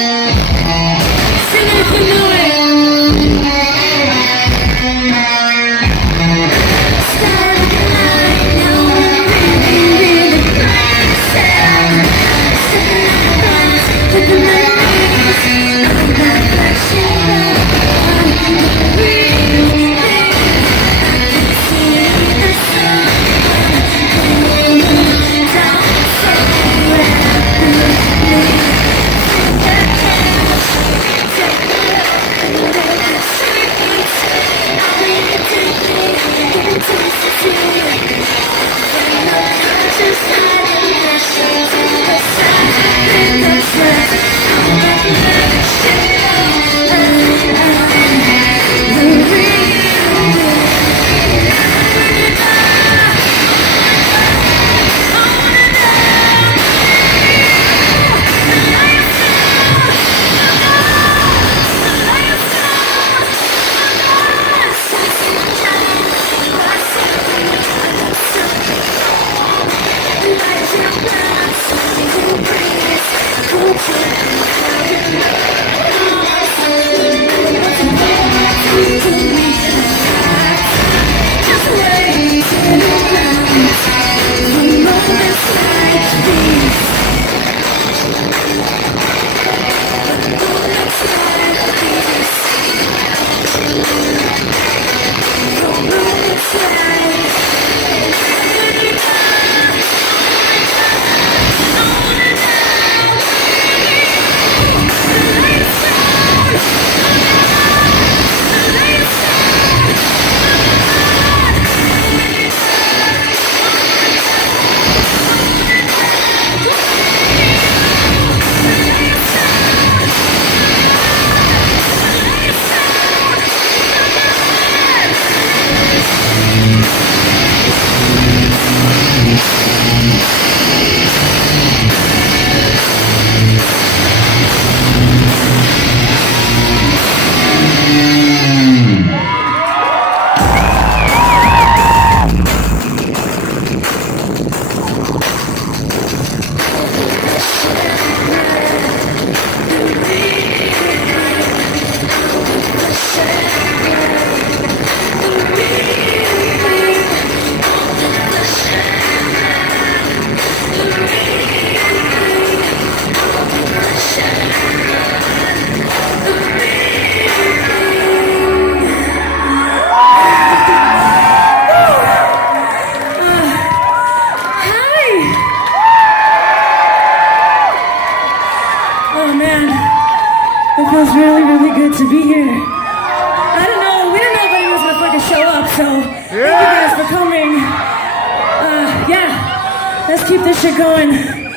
Sing it if you know it. Start the night, now we're breathing in the bright sound. Stepping on the bus, looking like this. I'm not flashing back. I'm breathing. I can see the sun. Down somewhere rapidly. Oh man, it feels really, really good to be here. I don't know, we didn't know if anyone was gonna fucking show up, so thank you guys for coming. Yeah, let's keep this shit going.